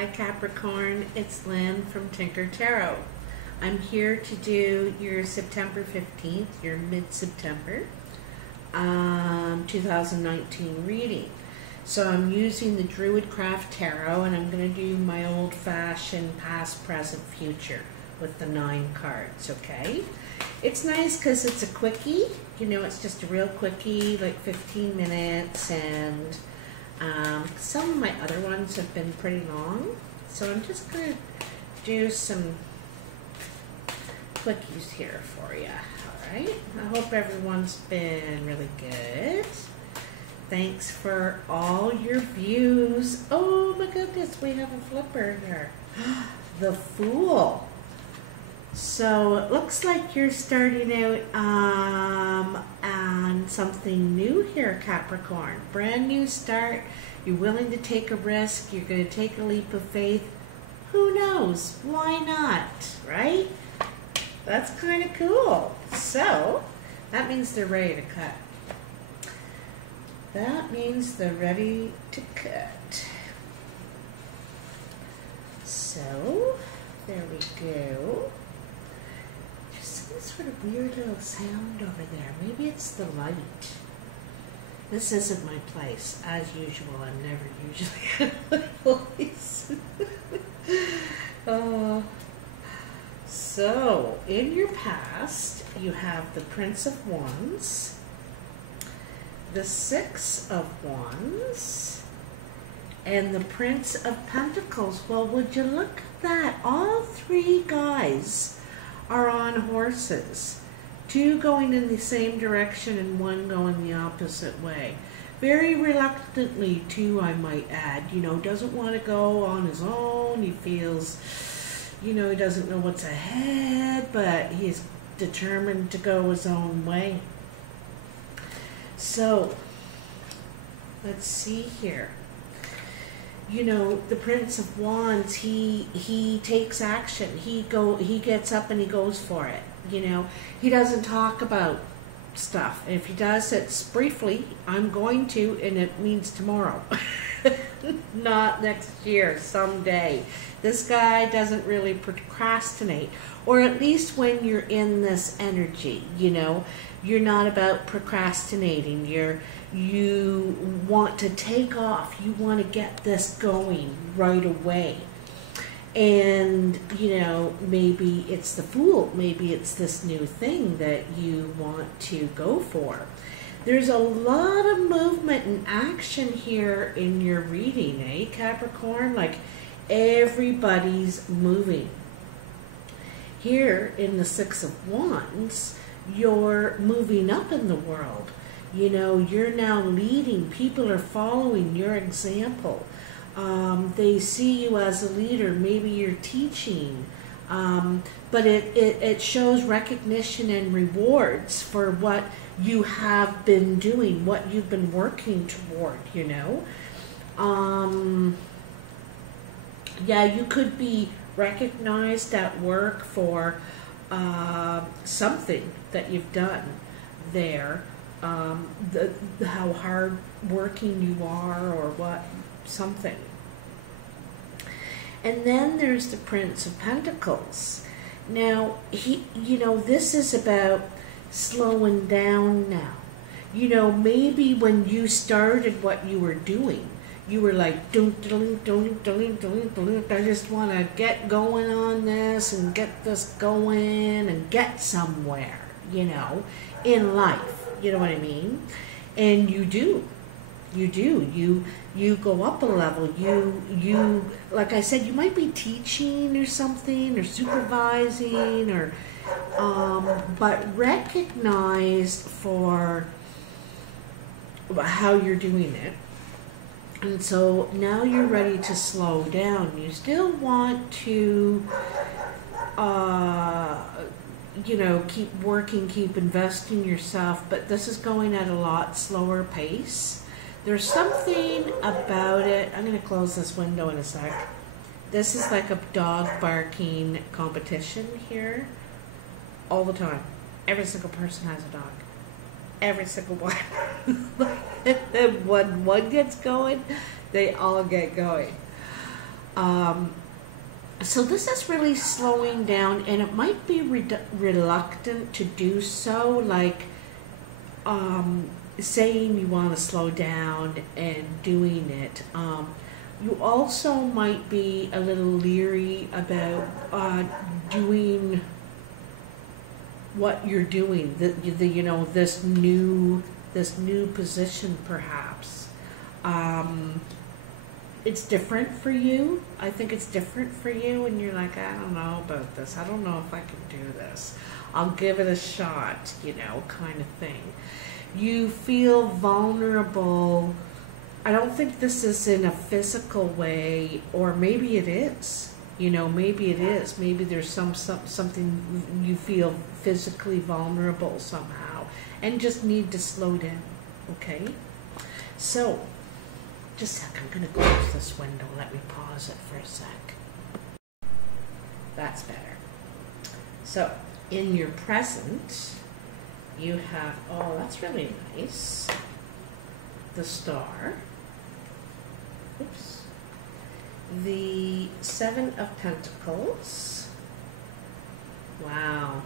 Hi Capricorn, it's Lynn from Tinker Tarot. I'm here to do your September 15th, your mid-September 2019 reading. So I'm using the Druid Craft Tarot, and I'm going to do my old-fashioned past, present, future with the 9 cards, okay? It's nice because it's a quickie. You know, it's just a real quickie, like 15 minutes, and some of my other ones have been pretty long, so I'm just going to do some quickies here for you. Alright, I hope everyone's been really good. Thanks for all your views. Oh my goodness, we have a flipper here. The Fool. So it looks like you're starting out on something new here, Capricorn. Brand new start. You're willing to take a risk. You're going to take a leap of faith. Who knows? Why not? Right? That's kind of cool. So that means they're ready to cut. That means they're ready to cut. So there we go. Some sort of weird little sound over there. Maybe it's the light. This isn't my place. As usual, I'm never usually at my place. So, in your past, you have the Prince of Wands, the Six of Wands, and the Prince of Pentacles. Well, would you look at that? All 3 guys are on horses, 2 going in the same direction and 1 going the opposite way. Very reluctantly too, I might add. You know, doesn't want to go on his own. He feels, you know, he doesn't know what's ahead, but he's determined to go his own way. So let's see here. You know, the Prince of Wands, he takes action. He gets up and he goes for it. You know, he doesn't talk about stuff. And if he does, it's briefly, I'm going to, and it means tomorrow. Not next year, someday. This guy doesn't really procrastinate. Or at least when you're in this energy, you know, you're not about procrastinating. You want to take off. You want to get this going right away. And, you know, maybe it's the Fool. Maybe it's this new thing that you want to go for. There's a lot of movement and action here in your reading, eh, Capricorn? Like, everybody's moving. Here in the Six of Wands, you're moving up in the world. You know, you're now leading. People are following your example. They see you as a leader. Maybe you're teaching. But it shows recognition and rewards for what you have been doing, what you've been working toward, you know. Yeah, you could be recognized at work for something that you've done there. How hard working you are, or what, something. And then there's the Prince of Pentacles. Now, you know, this is about slowing down now. You know, maybe when you started what you were doing, you were like, I just want to get going on this and get this going and get somewhere, you know, in life. You know what I mean? And you do. You go up a level. You like I said, you might be teaching or something, or supervising, or but recognized for how you're doing it. And so now you're ready to slow down. You still want to you know, keep working, keep investing yourself, but this is going at a lot slower pace. There's something about it. I'm going to close this window in a sec. This is like a dog barking competition here all the time. Every single person has a dog. Every single one. When one gets going, they all get going. So this is really slowing down, and it might be reluctant to do so, like saying you want to slow down and doing it. You also might be a little leery about doing what you're doing, you know, this new position perhaps. It's different for you. I think it's different for you, and you're like, I don't know about this. I don't know if I can do this. I'll give it a shot, you know, kind of thing. You feel vulnerable. I don't think this is in a physical way, or maybe it is. You know, maybe it is. Maybe there's something you feel physically vulnerable somehow, and just need to slow down. Okay, so just a sec. I'm going to close this window. Let me pause it for a sec. That's better. So in your present, you have, oh, that's really nice, the Star. Oops. The Seven of Pentacles. Wow.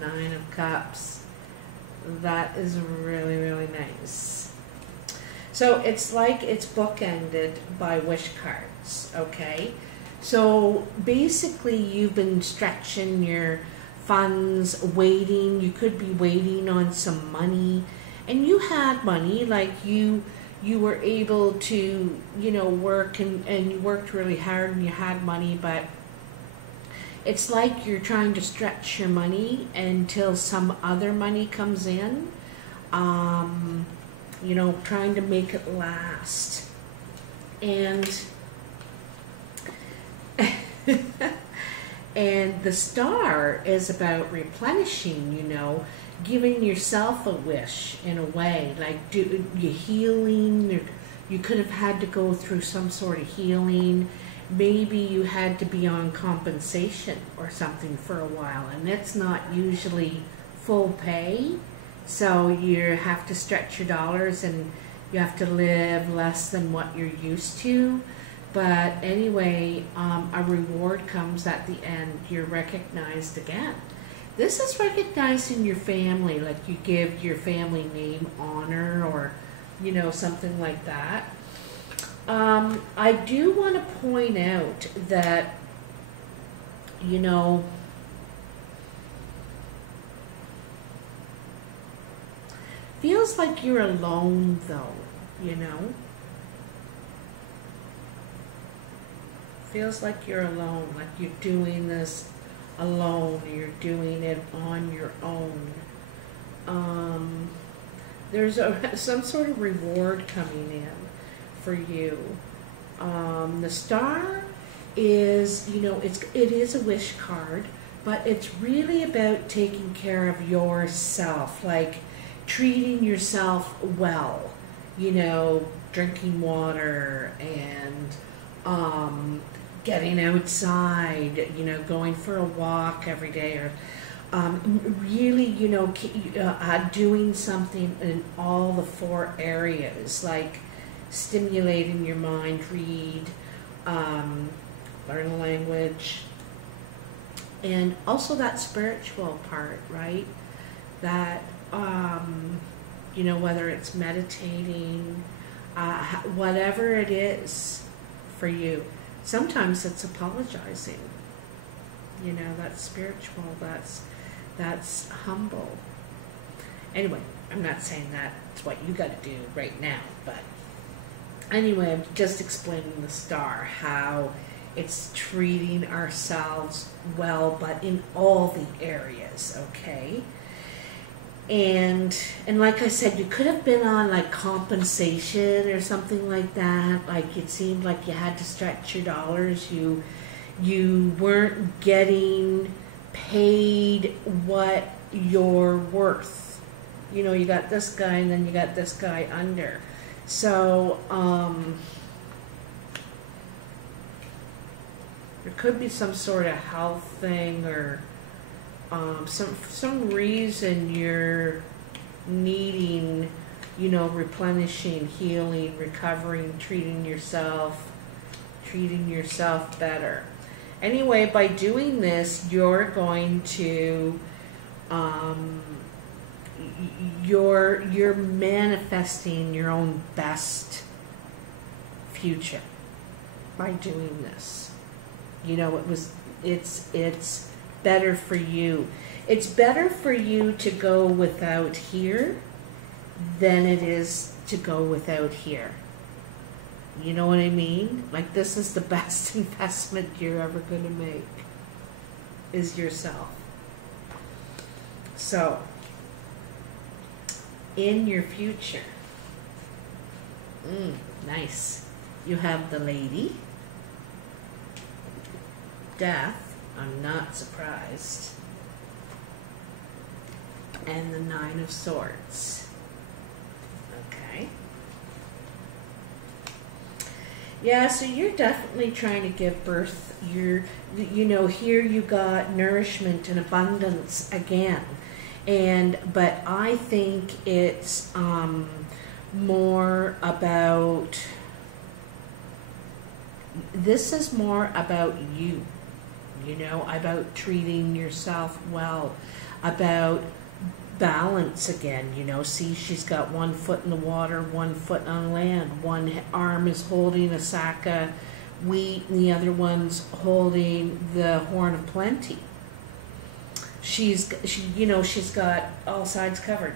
Nine of Cups. That is really, really nice. So it's like it's bookended by wish cards, okay? So basically you've been stretching your funds, waiting. You could be waiting on some money, and you had money, like you were able to, you know, work, and you worked really hard and you had money, but it's like you're trying to stretch your money until some other money comes in, you know, trying to make it last. And and the Star is about replenishing, you know, giving yourself a wish in a way, like you healing. You could have had to go through some sort of healing. Maybe you had to be on compensation or something for a while, and it's not usually full pay, so you have to stretch your dollars and you have to live less than what you're used to. But anyway, a reward comes at the end. You're recognized again. This is recognizing your family, like you give your family name honor, or, you know, something like that. I do want to point out that, you know, feels like you're alone though, you know. Feels like you're alone, like you're doing this alone, you're doing it on your own. There's some sort of reward coming in for you. The Star is, you know, it is a wish card, but it's really about taking care of yourself, like treating yourself well, you know, drinking water and getting outside, you know, going for a walk every day, or really, you know, doing something in all the 4 areas, like stimulating your mind, read, learn a language, and also that spiritual part, right? That, you know, whether it's meditating, whatever it is for you. Sometimes it's apologizing, you know, that's spiritual, that's humble. Anyway, I'm not saying that's what you got to do right now, but anyway, I'm just explaining the Star, how it's treating ourselves well, but in all the areas, okay? And like I said, you could have been on like compensation or something like that. Like it seemed like you had to stretch your dollars. You weren't getting paid what you're worth. You know, you got this guy and then you got this guy under. So there could be some sort of health thing, or some reason you're needing, you know, replenishing, healing, recovering, treating yourself, treating yourself better. Anyway, by doing this, you're going to, you're manifesting your own best future by doing this. You know, it's better for you. It's better for you to go without here than it is to go without here. You know what I mean? Like, this is the best investment you're ever going to make, is yourself. So, in your future, nice. You have the Lady, Death, I'm not surprised, and the Nine of Swords. Okay. Yeah, so you're definitely trying to give birth. You know, here you got nourishment and abundance again. But I think it's more about, this is more about you, you know, about treating yourself well, about balance again, you know. See, she's got one foot in the water, one foot on land. One arm is holding a sack of wheat and the other one's holding the horn of plenty. She's got all sides covered.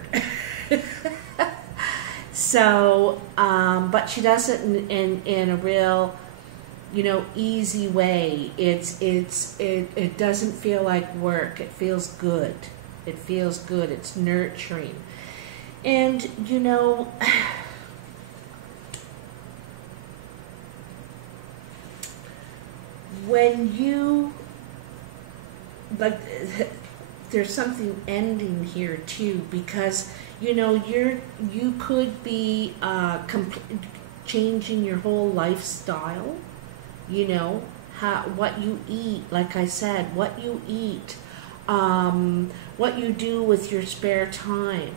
So, but she does it in a real, you know, easy way. It doesn't feel like work. It feels good. It feels good. It's nurturing. And, you know, when you, like, there's something ending here too, because, you know, you could be changing your whole lifestyle, you know, what you eat, like I said, what you eat, what you do with your spare time,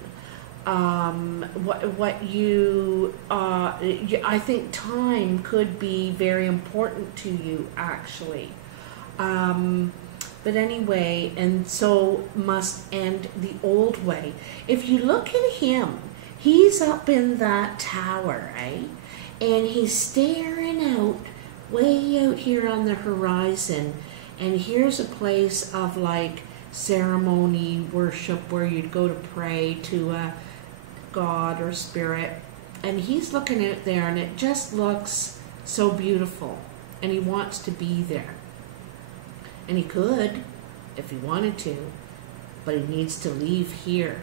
what you, I think time could be very important to you, actually. But anyway, and so must end the old way. If you look at him, he's up in that tower, right? And he's staring out, way out here on the horizon. And here's a place of like ceremony, worship, where you'd go to pray to a god or spirit. And he's looking out there, and it just looks so beautiful. And he wants to be there. And he could, if he wanted to, but he needs to leave here.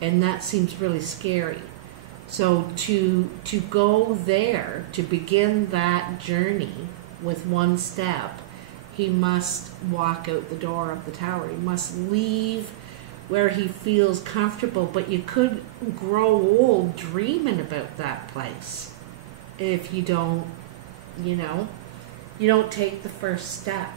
And that seems really scary. So to go there, to begin that journey with one step, he must walk out the door of the tower. He must leave where he feels comfortable. But you could grow old dreaming about that place if you don't, you know, you don't take the first step.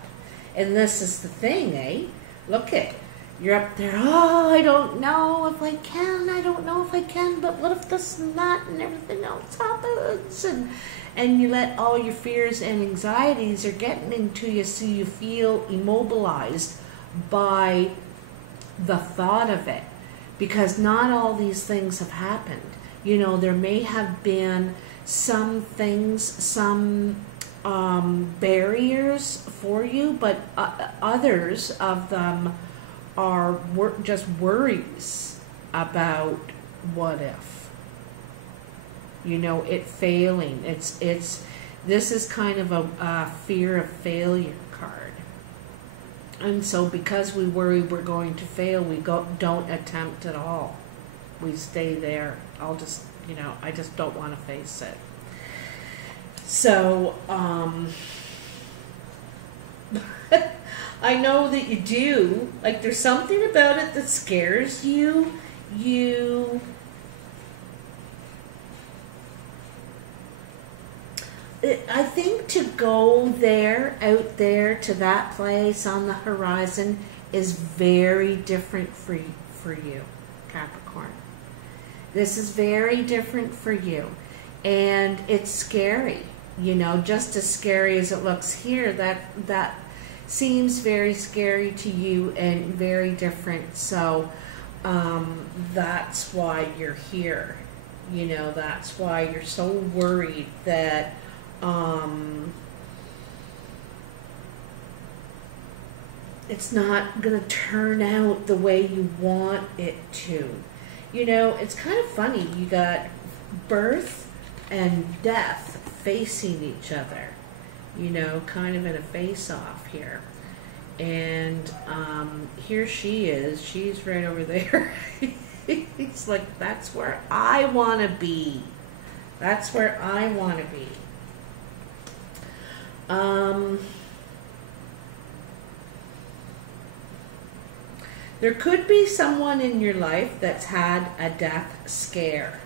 And this is the thing, eh? Look it. You're up there, oh, I don't know if I can, but what if this and that and everything else happens? And you let all your fears and anxieties are getting into you, so you feel immobilized by the thought of it. Because not all these things have happened. You know, there may have been some things, some barriers for you, but others of them are just worries about what if, you know, it failing. This is kind of a fear of failure card. And so because we worry we're going to fail, we don't attempt at all. We stay there. I just don't want to face it. So, I know that you do. Like, there's something about it that scares you. I think to go there, out there, to that place on the horizon is very different for you, Capricorn. This is very different for you. And it's scary. You know, just as scary as it looks here, that seems very scary to you and very different. So that's why you're here. You know, that's why you're so worried that it's not going to turn out the way you want it to. You know, it's kind of funny. You got birth and death facing each other, you know, kind of in a face-off here. And here she is. She's right over there. It's like, that's where I want to be. That's where I want to be. There could be someone in your life that's had a death scare,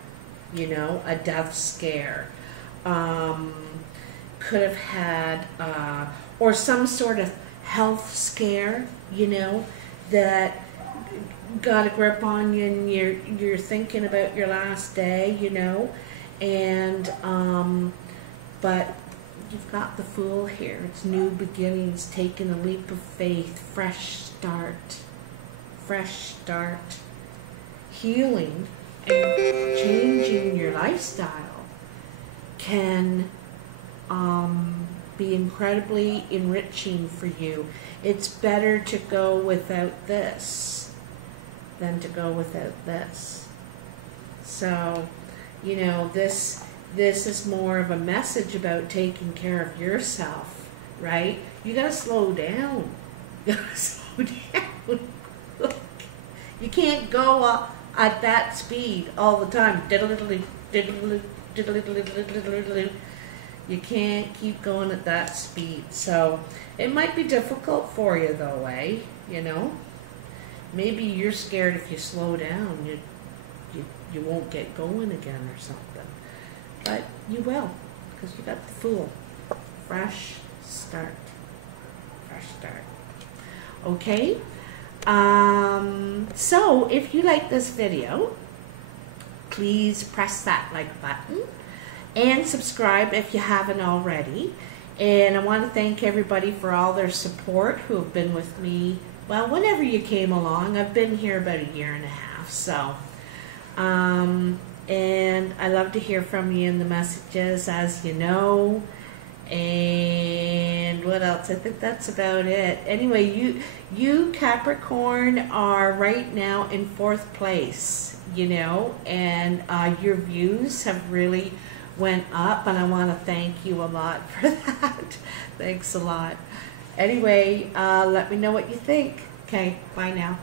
you know, a death scare. Could have had, or some sort of health scare, you know, that got a grip on you, and you're thinking about your last day, you know, and but you've got the Fool here. It's new beginnings, taking a leap of faith, fresh start, healing and changing your lifestyle can be incredibly enriching for you. It's better to go without this than to go without this. So, you know, this is more of a message about taking care of yourself, right? You gotta slow down. You gotta slow down. You can't go at that speed all the time. You can't keep going at that speed. So it might be difficult for you though, eh? You know? Maybe you're scared if you slow down, you won't get going again or something. But you will, because you got the Fool. Fresh start. Fresh start. Okay? So if you like this video, please press that like button and subscribe if you haven't already. And I want to thank everybody for all their support who have been with me. Well, whenever you came along, I've been here about 1.5 years. So, and I love to hear from you in the messages, as you know. And what else? I think that's about it. Anyway, you Capricorn are right now in 4th place, you know, and your views have really went up, and I want to thank you a lot for that. Thanks a lot. Anyway, let me know what you think. Okay, bye now.